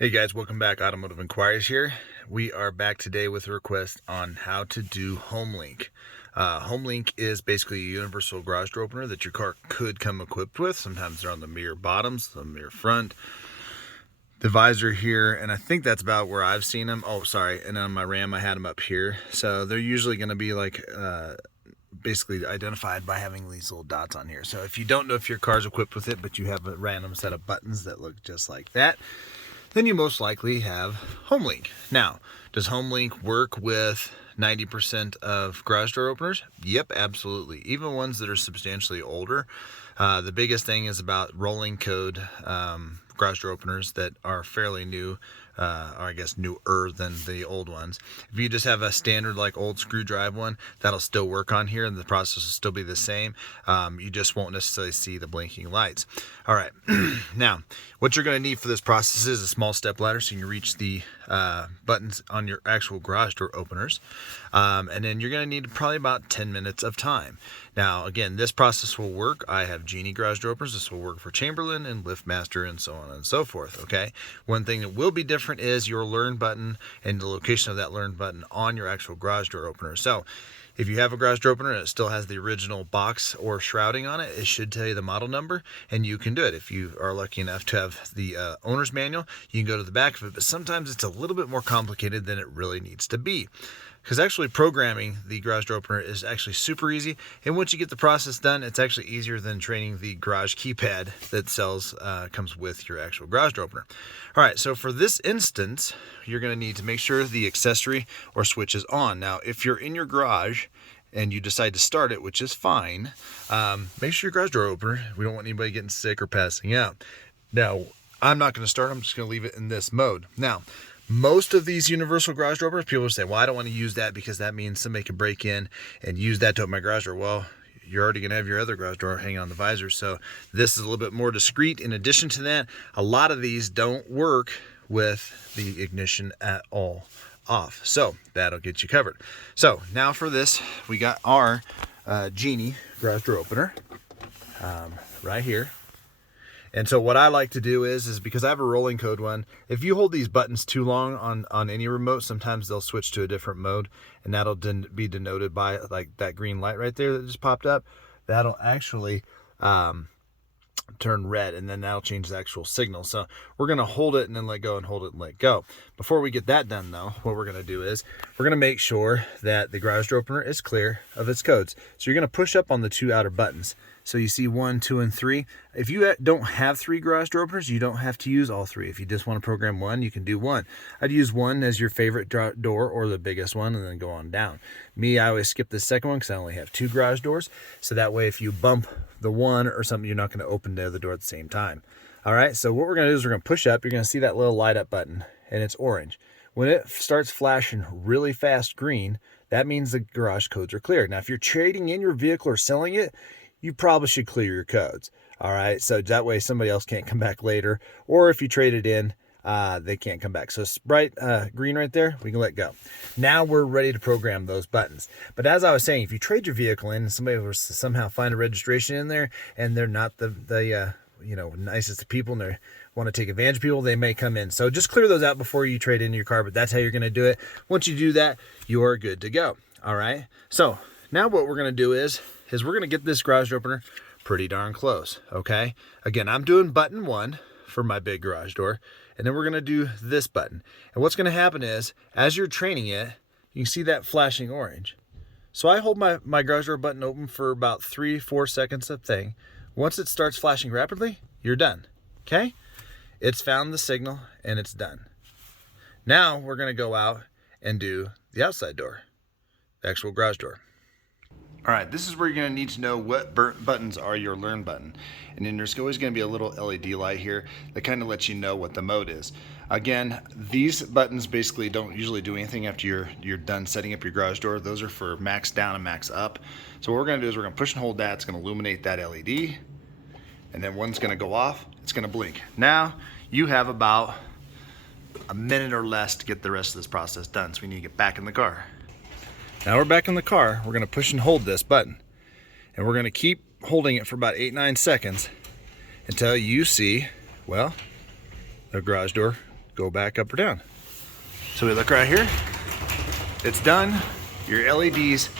Hey guys, welcome back. Automotive Inquiries here. We are back today with a request on how to do homelink. Homelink is basically a universal garage door opener that your car could come equipped with. Sometimes they're on the mirror bottoms, the mirror front, the visor here, and I think that's about where I've seen them. Oh, sorry, and on my Ram I had them up here. So they're usually going to be like basically identified by having these little dots on here. So if you don't know if your car's equipped with it, but you have a random set of buttons that look just like that, then you most likely have homelink. Now, does homelink work with 90% of garage door openers? Yep, absolutely. Even ones that are substantially older. The biggest thing is about rolling code garage door openers that are fairly new, or I guess newer than the old ones. If you just have a standard like old screw drive one, that'll still work on here and the process will still be the same. You just won't necessarily see the blinking lights. All right, now what you're going to need for this process is a small step ladder so you can reach the buttons on your actual garage door openers, and then you're going to need probably about 10 minutes of time. Now again, this process will work. I have Genie garage door openers. This will work for Chamberlain and LiftMaster and so on and so forth. Okay, one thing that will be different is your learn button and the location of that learn button on your actual garage door opener. So if you have a garage door opener and it still has the original box or shrouding on it, it should tell you the model number and you can do it. If you are lucky enough to have the owner's manual, you can go to the back of it, but sometimes it's a little bit more complicated than it really needs to be. Because actually programming the garage door opener is actually super easy, and once you get the process done, it's actually easier than training the garage keypad that comes with your actual garage door opener. All right, so for this instance, you're going to need to make sure the accessory or switch is on. Now, if you're in your garage and you decide to start it, which is fine, make sure your garage door opener, we don't want anybody getting sick or passing out. Now, I'm not going to start, I'm just going to leave it in this mode. Now, most of these universal garage door openers, people say, well, I don't want to use that because that means somebody can break in and use that to open my garage door. Well, you're already going to have your other garage door hanging on the visor, so this is a little bit more discreet. In addition to that, a lot of these don't work with the ignition at all off, so that'll get you covered. So now for this, we got our Genie garage door opener right here. And so what I like to do is because I have a rolling code one, if you hold these buttons too long on any remote, sometimes they'll switch to a different mode, and that'll be denoted by like that green light right there that just popped up. That'll actually turn red, and then that'll change the actual signal. So we're going to hold it and then let go and hold it and let go. Before we get that done though, what we're going to do is we're going to make sure that the garage door opener is clear of its codes. So you're going to push up on the two outer buttons. So you see 1, 2, and 3. If you don't have 3 garage door openers, you don't have to use all 3. If you just want to program one, you can do one. I'd use 1 as your favorite door or the biggest one, and then go on down. Me, I always skip the second one because I only have 2 garage doors. So that way, if you bump the one or something, you're not going to open the other door at the same time. All right, so what we're going to do is we're going to push up. You're going to see that little light up button, and it's orange. When it starts flashing really fast green, that means the garage codes are clear. Now, if you're trading in your vehicle or selling it, you probably should clear your codes. All right, so that way somebody else can't come back later, or if you trade it in, they can't come back. So it's bright green right there, we can let go. Now we're ready to program those buttons. But as I was saying, if you trade your vehicle in and somebody will somehow find a registration in there and they're not the nicest of people and they want to take advantage of people, they may come in. So just clear those out before you trade in your car, but that's how you're going to do it. Once you do that, you are good to go. All right, so now what we're going to do is we're going to get this garage opener pretty darn close, okay? Again, I'm doing button 1 for my big garage door, and then we're going to do this button. And what's going to happen is, as you're training it, you can see that flashing orange. So I hold my garage door button open for about 3-4 seconds of thing. Once it starts flashing rapidly, you're done, okay? It's found the signal, and it's done. Now we're going to go out and do the outside door, the actual garage door. All right, this is where you're going to need to know what buttons are your learn button. And then there's always going to be a little LED light here that kind of lets you know what the mode is. Again, these buttons basically don't usually do anything after you're done setting up your garage door. Those are for max down and max up. So what we're going to do is we're going to push and hold that. It's going to illuminate that LED. And then one's going to go off. It's going to blink. Now you have about a minute or less to get the rest of this process done. So we need to get back in the car. Now we're back in the car. We're going to push and hold this button. And we're going to keep holding it for about 8-9 seconds until you see, well, the garage door go back up or down. So we look right here. It's done. Your LEDs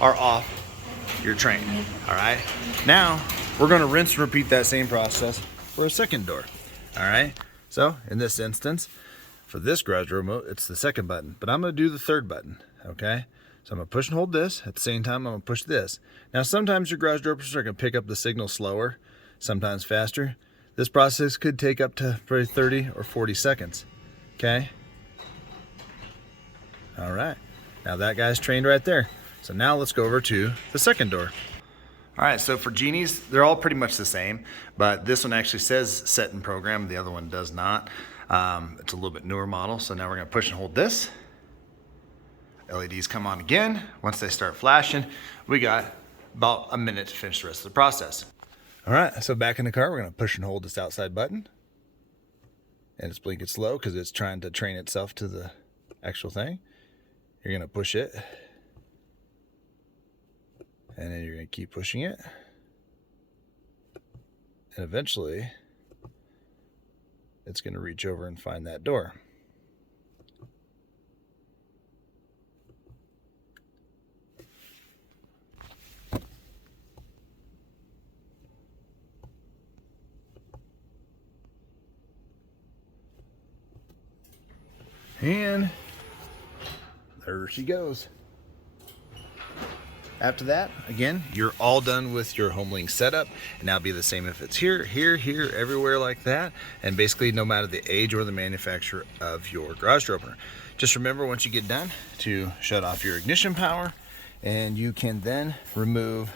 are off your train. All right. Now we're going to rinse and repeat that same process for a second door. All right. So in this instance, for this garage door remote, it's the second button, but I'm going to do the third button. Okay. So I'm going to push and hold this. At the same time, I'm going to push this. Now, sometimes your garage door openers are going to pick up the signal slower, sometimes faster. This process could take up to probably 30 or 40 seconds. Okay. All right. Now that guy's trained right there. So now let's go over to the second door. All right, so for Genies, they're all pretty much the same, but this one actually says set and program. The other one does not. It's a little bit newer model. So now we're gonna push and hold this. LEDs come on again. Once they start flashing, we got about a minute to finish the rest of the process. All right, so back in the car, we're gonna push and hold this outside button. And it's blinking slow because it's trying to train itself to the actual thing. You're gonna push it. And then you're gonna keep pushing it. And eventually, it's gonna reach over and find that door. And there she goes. After that, again, you're all done with your homelink setup. And now be the same if it's here, here, here, everywhere like that. And basically no matter the age or the manufacturer of your garage door opener. Just remember once you get done to shut off your ignition power, and you can then remove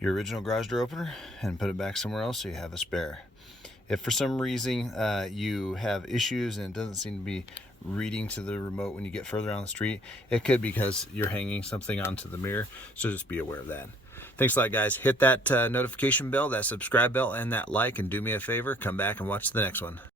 your original garage door opener and put it back somewhere else so you have a spare. If for some reason you have issues and it doesn't seem to be reading to the remote when you get further on the street, it could be because you're hanging something onto the mirror. So just be aware of that. Thanks a lot, guys. Hit that notification bell, that subscribe bell, and that like, and do me a favor, come back and watch the next one.